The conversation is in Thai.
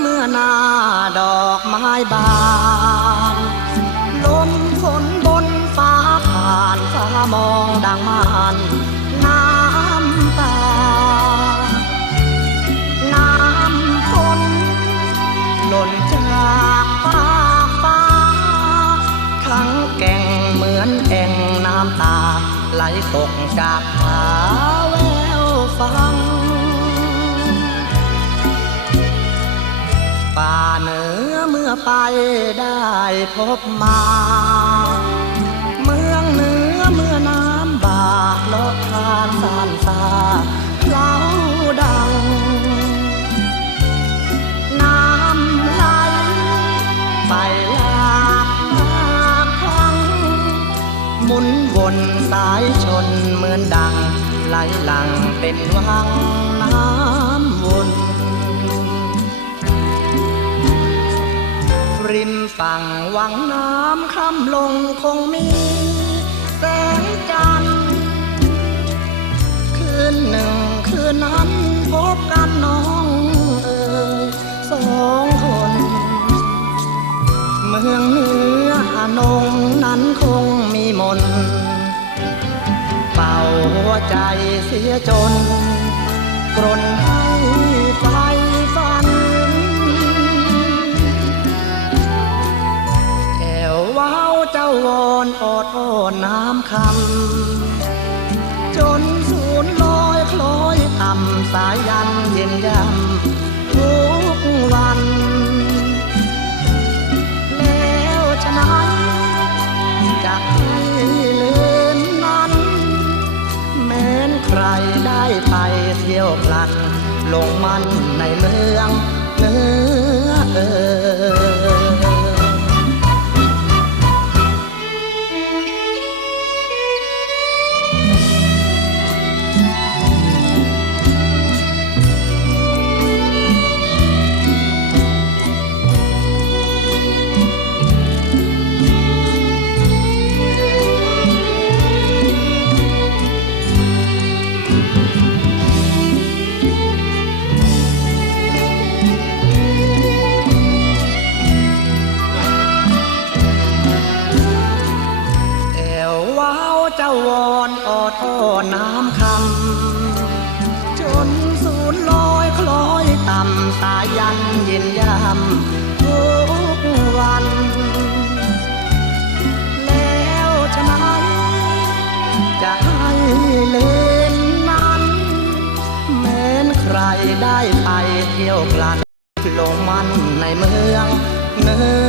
เมื่อนายบานลมฝนบนฟ้าผ่านฟ้ามองดังมานน้ำตา น้ำฝนหล่นจากฟ้าฟ้าขังแก่งเหมือนแอ่งน้ำตา ไหลตกจากผาแววฟัง ป่าเหนือเมื่อไปได้พบมา เมืองเหนือเมื่อน้ำบากลดทานสานสาเล่าดัง น้ำไหลไปหลากมากครั้งหมุนวนสายชนเหมือนดังไหลหลังเป็นวัง ฝั่งวังน้ำค่ำลงคงมีแสงจันทร์คืนหนึ่งคืนนั้นพบกันน้องเอ๋ยสองคน เมืองเหนืออนงนั้นคงมีมนเป่าหัวใจเสียจนกรนให้ วเจ้าวอนอดอ้อนน้ำคำจนสูญลอยคล้อยต่ำสายยันเย็นยำทุกวัน แล้วฉะนั้นจะให้ลืมนั้น แม้นใครได้ไปเที่ยวพลันลงมันในเมืองเนื้อเออ ดอ้อน้ำคำจนสูญลอยคล้อยต่ำสายันเย็นยำทุกวัน แล้วฉะนั้นจะให้เลืมนั้นแม้นใครได้ไปเที่ยวกลันลงมันในเมืองเนื้อ